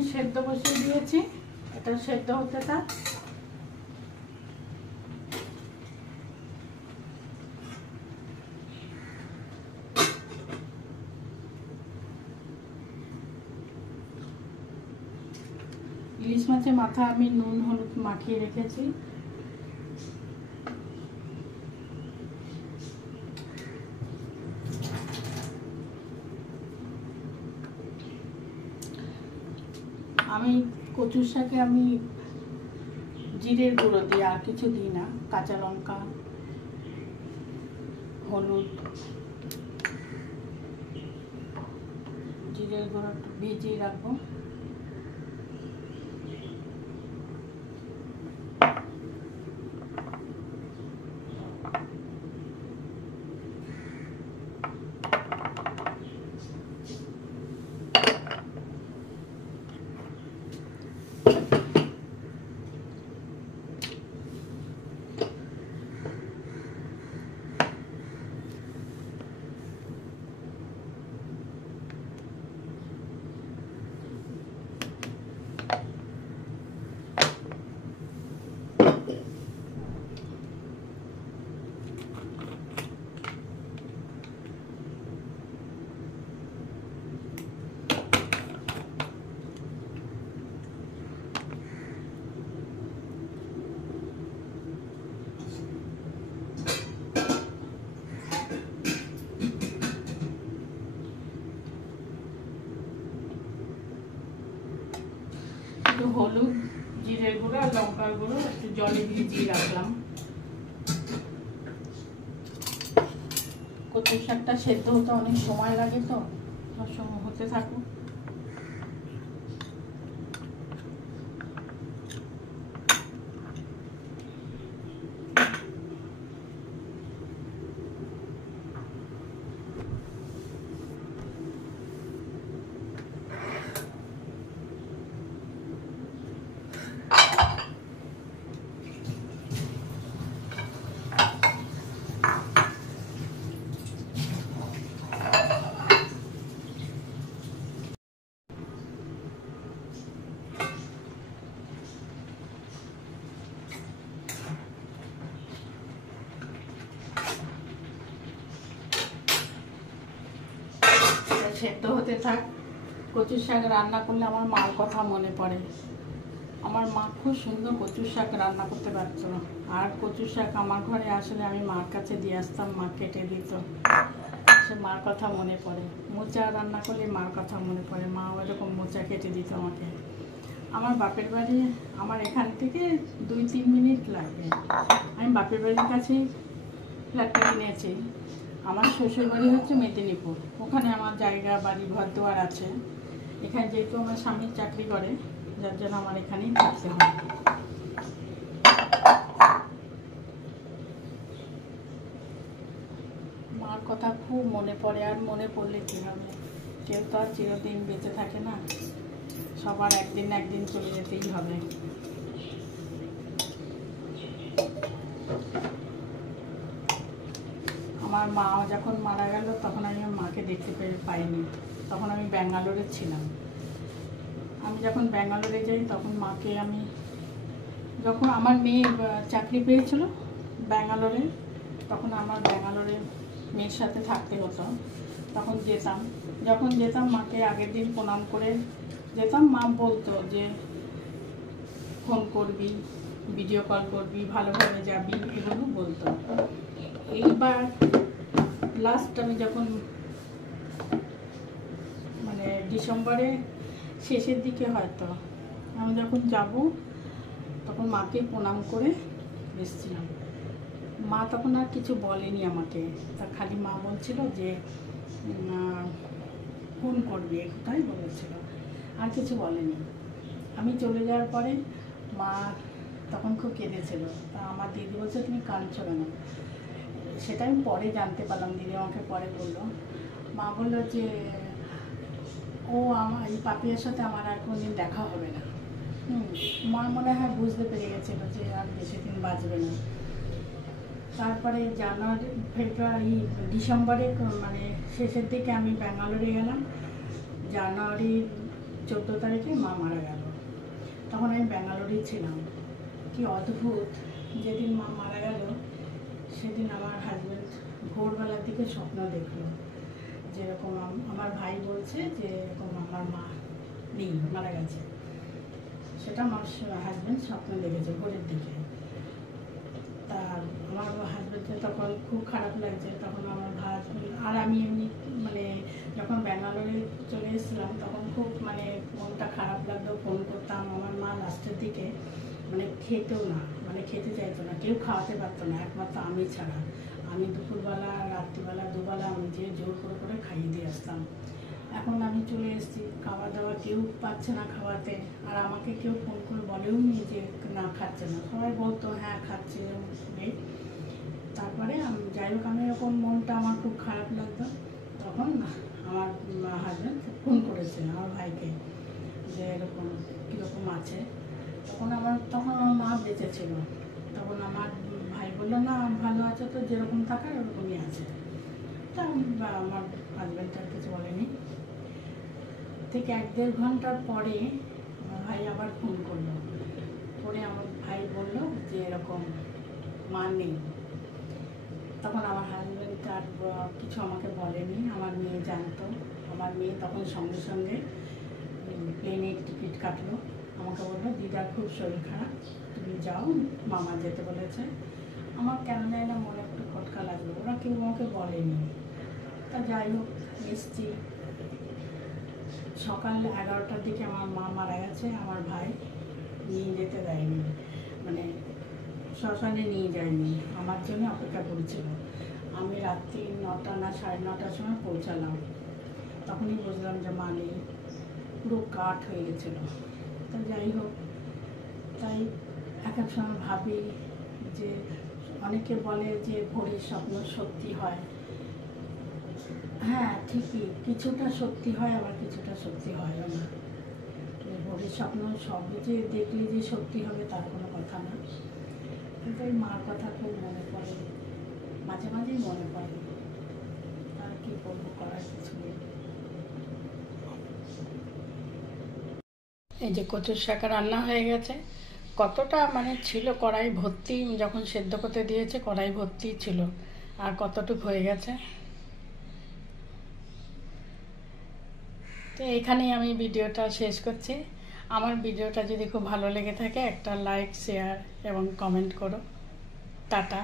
আমি সেদ্ধ বসিয়ে দিয়েছি, এটা সেদ্ধ হতে থাক। ইলিশ মাছের মাথা আমি নুন হলুদ মাখিয়ে রেখেছি। আমি কচুর শাকে আমি জিরের গুঁড়ো দিই, আর কিছু দিই না। কাঁচা লঙ্কা, হলুদ, জিরের গুঁড়ো একটু ভিজিয়ে রাখবো। একটু হলুদ, জিরের গুঁড়ো আর লঙ্কার গুঁড়ো একটু জলে ভিজিয়ে রাখলাম। কচুর শাকটা সেদ্ধ হতে অনেক সময় লাগে, তো সময় হতে থাকুক। সেদ্ধ হতে থাক। কচুর শাক রান্না করলে আমার মার কথা মনে পড়ে। আমার মা খুব সুন্দর কচুর শাক রান্না করতে পারতো, আর কচুর শাক আমার ঘরে আসলে আমি মার কাছে দিয়ে আসতাম, মা কেটে দিত। সে মার কথা মনে পড়ে। মোচা রান্না করলে মার কথা মনে পড়ে, মা ওইরকম মোচা কেটে দিত আমাকে। আমার বাপের বাড়ি আমার এখান থেকে 2-3 মিনিট লাগবে। আমি বাপের বাড়ির কাছেই ফ্ল্যাটটা কিনেছি। আমার শ্বশুর বাড়ি হচ্ছে মেদিনীপুর, ওখানে আমার জায়গা বাড়ি ঘর দুয়ার আছে। এখানে যেহেতু আমার স্বামী চাকরি করে, যার জন্য আমার এখানেই থাকতে হয়। মার কথা খুব মনে পড়ে, আর মনে পড়লে কী হবে, কেউ তো আর চিরদিন বেঁচে থাকে না, সবার একদিন না একদিন চলে যেতেই হবে। আমার মা যখন মারা গেল তখন আমি আমার মাকে দেখতে পাইনি, তখন আমি ব্যাঙ্গালোরে ছিলাম। আমি যখন ব্যাঙ্গালোরে যাই তখন মাকে আমি, যখন আমার মেয়ে চাকরি পেয়েছিল ব্যাঙ্গালোরে, তখন আমার ব্যাঙ্গালোরে মেয়ের সাথে থাকতে হতো। তখন যেতাম, যখন যেতাম মাকে আগের দিন প্রণাম করে যেতাম। মা বলতো যে ফোন করবি, ভিডিও কল করবি, ভালোভাবে যাবি, এগুলো বলতো। এইবার লাস্ট আমি যখন মানে ডিসেম্বরে শেষের দিকে হয়তো আমি যখন যাব, তখন মাকে প্রণাম করে এসেছিলাম। মা তখন আর কিছু বলেনি আমাকে, তা খালি মা বলছিল যে ফোন করবি, একটাই বলেছিল, আর কিছু বলেনি। আমি চলে যাওয়ার পরে মা তখন খুব কেঁদেছিল। তা আমার দিদি বলছে তুমি কাঁদছো কেন? সেটা আমি পরে জানতে পারলাম, দিদি আমাকে পরে বললো। মা বললো যে ও আমার এই পাপিয়ার সাথে আমার আর কোনোদিন দেখা হবে না। মা মনে হয় বুঝতে পেরে গেছিলো যে আর বেশি দিন বাঁচবে না। তারপরে জানুয়ারি ফেব্রুয়ারি ডিসেম্বরে মানে শেষের দিকে আমি ব্যাঙ্গালোরে গেলাম। জানুয়ারি 14 তারিখে মা মারা গেল। তখন আমি ব্যাঙ্গালোরেই ছিলাম। কি অদ্ভুত, যেদিন মা মারা গেল সেদিন আমার হাজব্যান্ড ভোরবেলার দিকে স্বপ্ন দেখলো, যেরকম আমার ভাই বলছে যে এরকম আমার মা নেই, মারা গেছে। সেটা আমার হাজব্যান্ড স্বপ্ন দেখেছে ভোরের দিকে। তা আমার হাজব্যান্ডের তখন খুব খারাপ লাগছে। তখন আমার হাজব্যান্ড আর আমি এমনি মানে যখন ব্যাঙ্গালোরে চলে এসেছিলাম তখন খুব মানে মনটা খারাপ লাগতো, ফোন করতাম। আমার মা লাস্টের দিকে মানে খেতেও না, মানে খেতে চাইতো না, কেউ খাওয়াতে পারতো না, একমাত্র আমি ছাড়া। আমি দুপুরবেলা রাত্রিবেলা দুবেলা আমি যে জোর করে করে খাইয়ে দিয়ে আসতাম। এখন আমি চলে এসেছি, খাওয়া দাওয়া কেউ পাচ্ছে না খাওয়াতে, আর আমাকে কেউ ফোন করে বলেও নি যে না খাচ্ছে না, সবাই বলতো হ্যাঁ খাচ্ছে। তারপরে যাই হোক, আমি এরকম মনটা আমার খুব খারাপ লাগতো। তখন আমার হাজব্যান্ড ফোন করেছে আমার ভাইকে যে এরকম কীরকম আছে। তখন আমার মা বেঁচে ছিল। তখন আমার ভাই বললো না ভালো আছে, তো যেরকম থাকার ওরকমই আছে। তা আমার হাজব্যান্ড আর কিছু বলেনি। ঠিক 1-1.5 ঘন্টার পরে আমার ভাই আবার ফোন করলো, করে আমার ভাই বললো যে এরকম মা নেই। তখন আমার হাজব্যান্ড আর কিছু আমাকে বলেনি, আমার মেয়ে জানতো। আমার মেয়ে তখন সঙ্গে সঙ্গে প্লেনের টিকিট কাটলো, আমাকে বললো দিদার খুব শরীর খারাপ, তুমি যাও, মামা যেতে বলেছে। আমার কেন জানি না মনে একটু খটকা লাগলো, ওরা কেউ আমাকে বলেনি। তা যাই হোক এসছি। সকাল 11টার দিকে আমার মা মারা গেছে। আমার ভাই নিয়ে যেতে দেয়নি, মানে শ্মশানে নিয়ে যায়নি, আমার জন্য অপেক্ষা করেছিল। আমি রাত্রি 9টা না 9:30টার সময় পৌঁছালাম। তখনই বুঝলাম যে মা নেই, পুরো কাঠ হয়ে গেছিলো। তা যাই হোক, তাই এক এক সময় ভাবি যে অনেকে বলে যে ভোরের স্বপ্ন সত্যি হয়। হ্যাঁ ঠিকই, কিছুটা সত্যি হয়, আবার কিছুটা সত্যি হয়ও না। ভোরের স্বপ্ন সব যে দেখলে যে সত্যি হবে তার কোনো কথা না। কিন্তু এই মার কথা খুব মনে পড়ে, মাঝে মাঝেই মনে পড়ে। আর কি করবো, করার কিছু নেই। এই যে কচুর শাক রান্না হয়ে গেছে। কতটা মানে ছিল কড়াই ভর্তি, যখন সেদ্ধ করতে দিয়েছে কড়াই ভর্তি ছিল, আর কতটুকু হয়ে গেছে। তো এখানেই আমি ভিডিওটা শেষ করছি। আমার ভিডিওটা যদি খুব ভালো লেগে থাকে একটা লাইক, শেয়ার এবং কমেন্ট করো। টাটা।